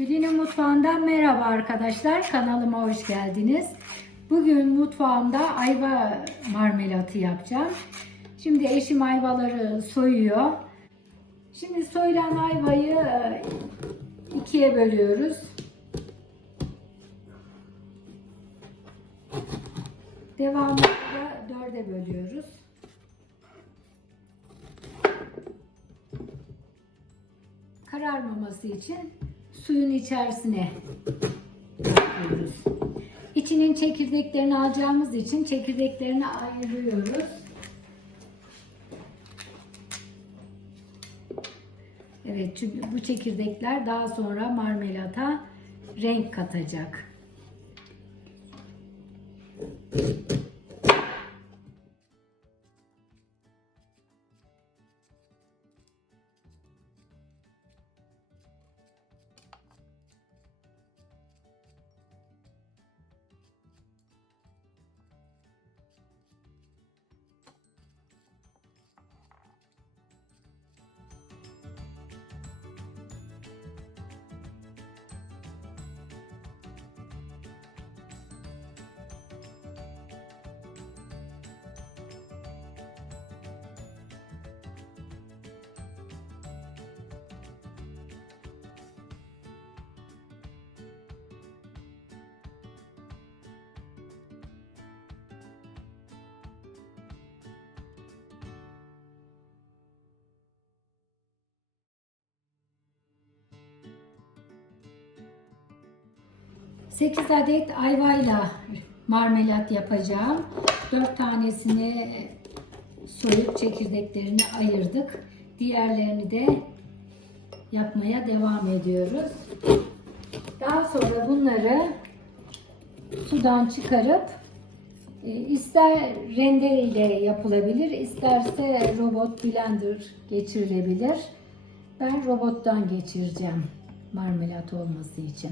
Tülin'in mutfağından merhaba arkadaşlar. Kanalıma hoş geldiniz. Bugün mutfağımda ayva marmelatı yapacağım. Şimdi eşim ayvaları soyuyor. Şimdi soyulan ayvayı e, ikiye bölüyoruz. Devamında da dörde bölüyoruz. kararmaması için suyun içerisine bırakıyoruz. İçinin çekirdeklerini alacağımız için çekirdeklerini ayırıyoruz. Evet çünkü bu çekirdekler daha sonra marmelata renk katacak. Sekiz adet ayvayla marmelat yapacağım. 4 tanesini soyup çekirdeklerini ayırdık. Diğerlerini de yapmaya devam ediyoruz. Daha sonra bunları sudan çıkarıp e, ister rende ile yapılabilir, isterse robot blender geçirilebilir. Ben robottan geçireceğim marmelat olması için.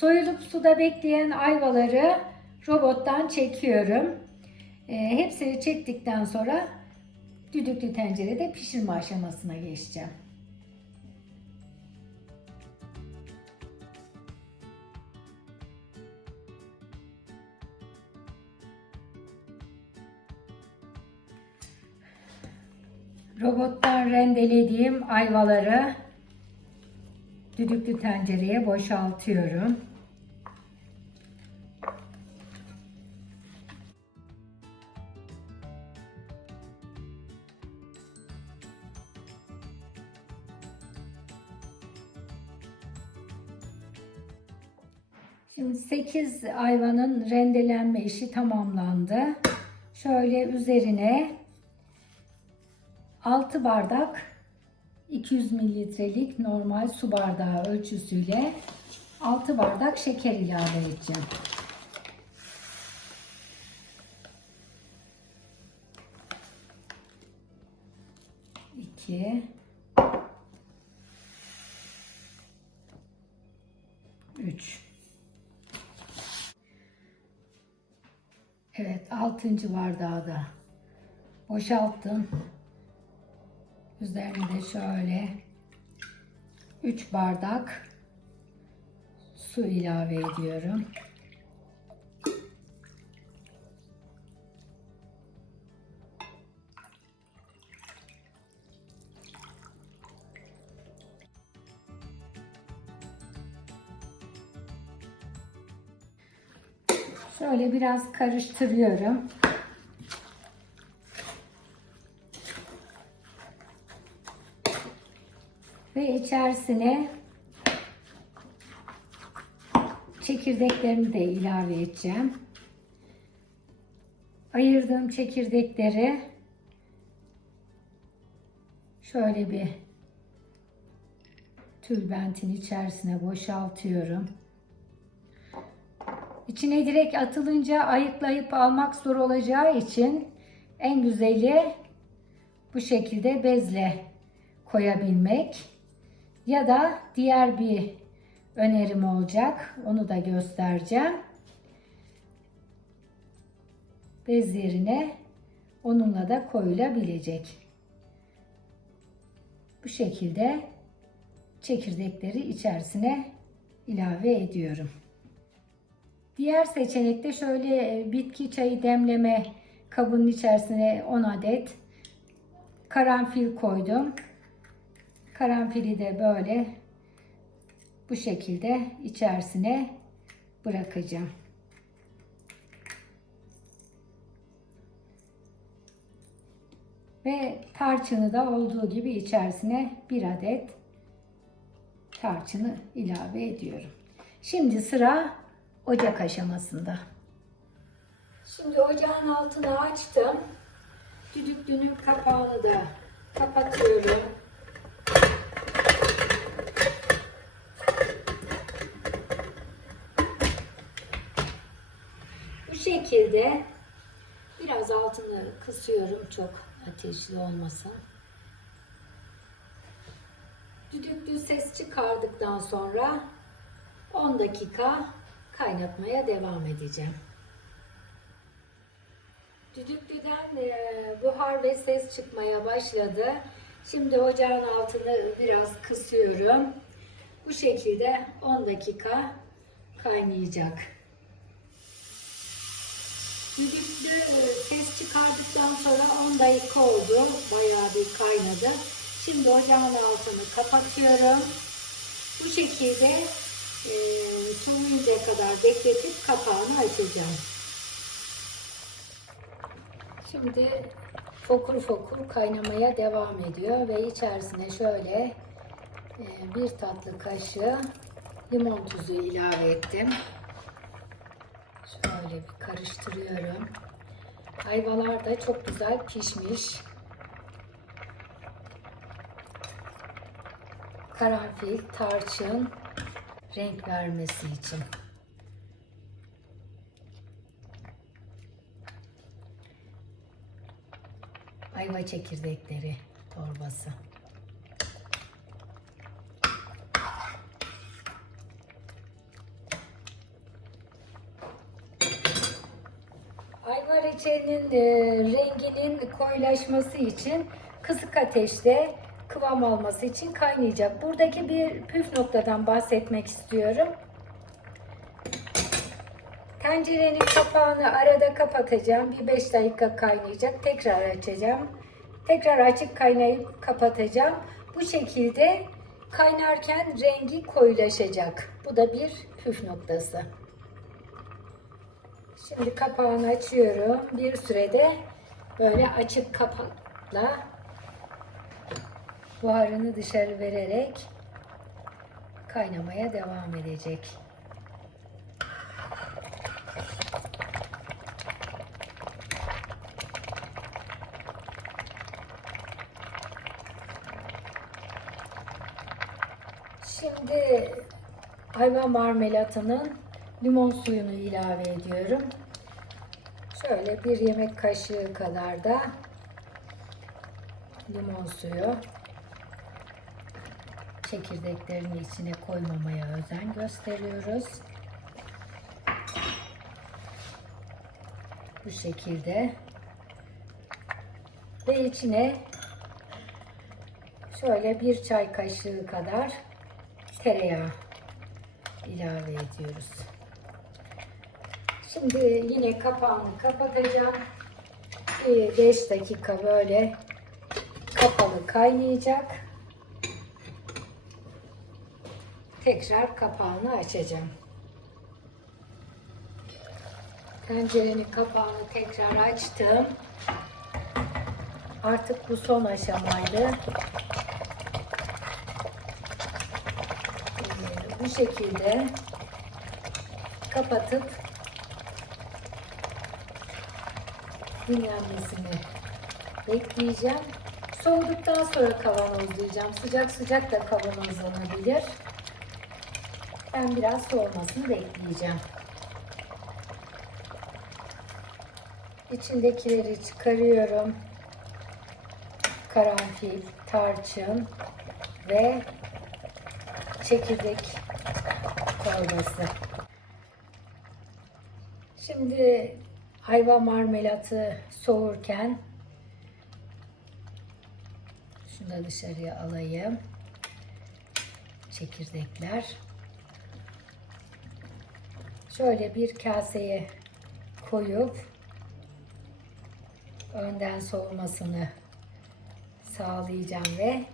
Soyulup suda bekleyen ayvaları robottan çekiyorum. E, hepsini çektikten sonra düdüklü tencerede pişirme aşamasına geçeceğim. Robottan rendelediğim ayvaları düdüklü tencereye boşaltıyorum. Şimdi 8 ayvanın rendelenme işi tamamlandı. Şöyle üzerine 6 bardak 200 mililitrelik normal su bardağı ölçüsüyle 6 bardak şeker ilave edeceğim. İki, üç. Evet, altıncı bardağı da boşalttım. Üzerine de şöyle 3 bardak su ilave ediyorum. Şöyle biraz karıştırıyorum. Ve içerisine çekirdeklerimi de ilave edeceğim. Ayırdığım çekirdekleri şöyle bir tülbentin içerisine boşaltıyorum. İçine direkt atılınca ayıklayıp almak zor olacağı için en güzeli bu şekilde bezle koyabilmek. Ya da diğer bir önerim olacak. Onu da göstereceğim. Bez yerine onunla da koyulabilecek. Bu şekilde çekirdekleri içerisine ilave ediyorum. Diğer seçenekte şöyle e, bitki çayı demleme kabının içerisine 10 adet karanfil koydum. Karanfili de böyle bu şekilde içerisine bırakacağım. Ve tarçını da olduğu gibi içerisine bir adet tarçını ilave ediyorum. Şimdi sıra ocak aşamasında. Şimdi ocağın altını açtım. Düdüklünün kapağını da kapatıyorum. Bu şekilde biraz altını kısıyorum çok ateşli olmasın. Düdüklü ses çıkardıktan sonra 10 dakika kaynatmaya devam edeceğim. Düdüklüden e, buhar ve ses çıkmaya başladı. Şimdi ocağın altını biraz kısıyorum. Bu şekilde 10 dakika kaynayacak. Düdüklü e, ses çıkardıktan sonra 10 dakika oldu. Bayağı bir kaynadı. Şimdi ocağın altını kapatıyorum. Bu şekilde e, soğuyuncaya kadar bekletip kapağını açacağım. Şimdi fokur fokur kaynamaya devam ediyor ve içerisine şöyle e, bir tatlı kaşığı limon tuzu ilave ettim. Şöyle bir karıştırıyorum. Ayvalar da çok güzel pişmiş. Karanfil, tarçın renk vermesi için. Ayva çekirdekleri torbası. Ayva reçelinin e, renginin koyulaşması için kısık ateşte kıvam alması için kaynayacak. Buradaki bir püf noktadan bahsetmek istiyorum. Tencerenin kapağını arada kapatacağım. Bir 5 dakika kaynayacak. Tekrar açacağım. Tekrar açıp kaynayıp kapatacağım. Bu şekilde kaynarken rengi koyulaşacak. Bu da bir püf noktası. Şimdi kapağını açıyorum. Bir sürede böyle açık kapakla buharını dışarı vererek kaynamaya devam edecek. Şimdi ayva marmelatının limon suyunu ilave ediyorum. Şöyle bir yemek kaşığı kadar da limon suyu çekirdeklerin içine koymamaya özen gösteriyoruz. Bu şekilde ve içine şöyle bir çay kaşığı kadar tereyağı ilave ediyoruz. Şimdi yine kapağını kapatacağım. 5 dakika böyle kapalı kaynayacak. Tekrar kapağını açacağım. Tencerenin kapağını tekrar açtım. Artık bu son aşamaydı. Ee, Bu şekilde kapatıp dinlenmesini bekleyeceğim. Soğuduktan sonra kavanozlayacağım. Sıcak sıcak da kavanozlanabilir. Ben biraz soğumasını bekleyeceğim. İçindekileri çıkarıyorum. Karanfil, tarçın ve çekirdek torbası. Şimdi ayva marmelatı soğurken şunu da dışarıya alayım. çekirdekler. Şöyle bir kaseye koyup önden soğumasını sağlayacağım ve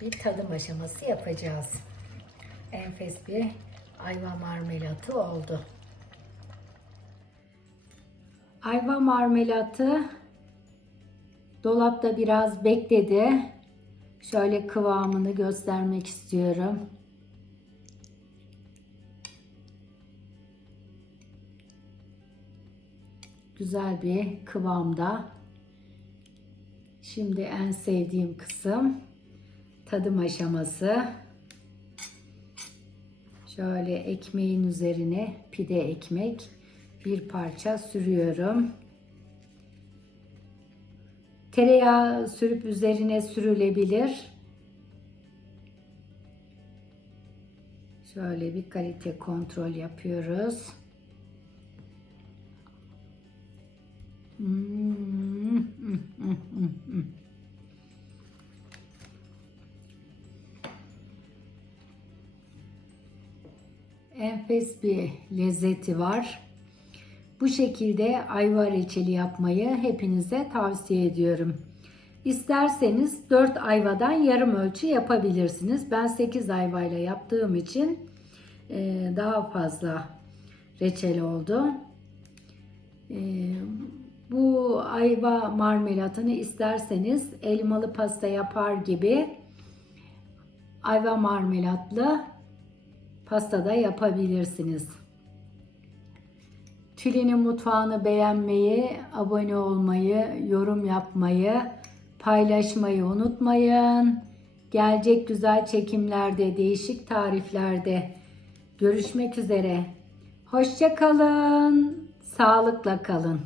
bir tadım aşaması yapacağız. Enfes bir ayva marmelatı oldu. Ayva marmelatı dolapta biraz bekledi. Şöyle kıvamını göstermek istiyorum. Güzel bir kıvamda. Şimdi en sevdiğim kısım tadım aşaması. Şöyle ekmeğin üzerine pide ekmek bir parça sürüyorum. Tereyağı sürüp üzerine sürülebilir. Şöyle bir kalite kontrol yapıyoruz. Hmm. Enfes bir lezzeti var. Bu şekilde ayva reçeli yapmayı hepinize tavsiye ediyorum. İsterseniz 4 ayvadan yarım ölçü yapabilirsiniz. Ben 8 ayvayla yaptığım için e, daha fazla reçel oldu. E, bu ayva marmelatını isterseniz elmalı pasta yapar gibi ayva marmelatlı pasta da yapabilirsiniz. Tülin'in mutfağını beğenmeyi, abone olmayı, yorum yapmayı, paylaşmayı unutmayın. Gelecek güzel çekimlerde, değişik tariflerde görüşmek üzere. Hoşça kalın, sağlıkla kalın.